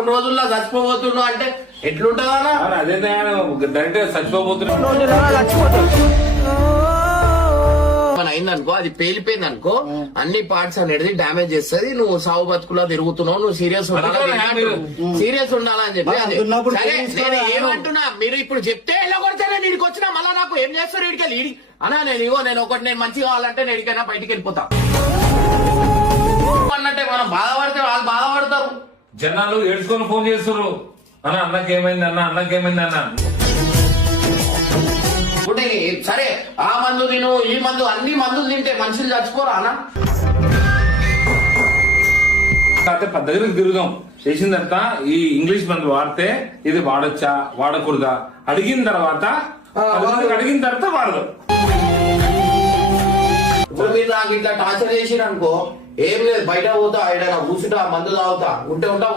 కొన్ని రోజుల్లో చచ్చిపోబోతున్నావు అంటే ఎట్లుంటదా? అదే డైరెక్ట్ చచ్చిపోబోతున్నావు అయిందనుకో, అది పేలిపోయింది అనుకో, అన్ని పార్ట్స్ అనేది డామేజ్ చేస్తుంది. నువ్వు సాగు బతుకులా తిరుగుతున్నావు, నువ్వు సీరియస్ సీరియస్ ఉండాలని చెప్పి. సరే నేను ఏమంటున్నా, మీరు ఇప్పుడు చెప్తే ఎలా కొడతానే నీడికి వచ్చినా మళ్ళా నాకు ఏం చేస్తారు వీడికి వెళ్ళి అన్నా. నేను ఒకటి నేను మంచిగా కావాలంటే నేను ఎడికైనా బయటికి వెళ్ళిపోతా అన్నట్టే. మనం బాధపడితే వాళ్ళు బాధపడతారు. జనాలు ఏడ్చుకొని ఫోన్ చేస్తారు, అన్న అన్నకేమైంది అన్న, అన్నకేమైంది అన్న. సరే ఆ మందు తిను, ఈ మందు, అన్ని మందులు తింటే మనుషులు చచ్చిపోరా అన్న? కాకపోతే పద్ధతికి తిరుగుదాం. చేసిన తర్వాత ఈ ఇంగ్లీష్ మందు వాడితే ఇది వాడొచ్చా వాడకూడదా అడిగిన తర్వాత వాడదు. ఇప్పుడు మీరు నాకు ఇట్లా టార్చర్ చేసిరనుకో, ఏం లేదు, బయట పోతా, ఏదైనా కూర్చుంటా, మందు తాగుతా, ఉంటే ఉంటా.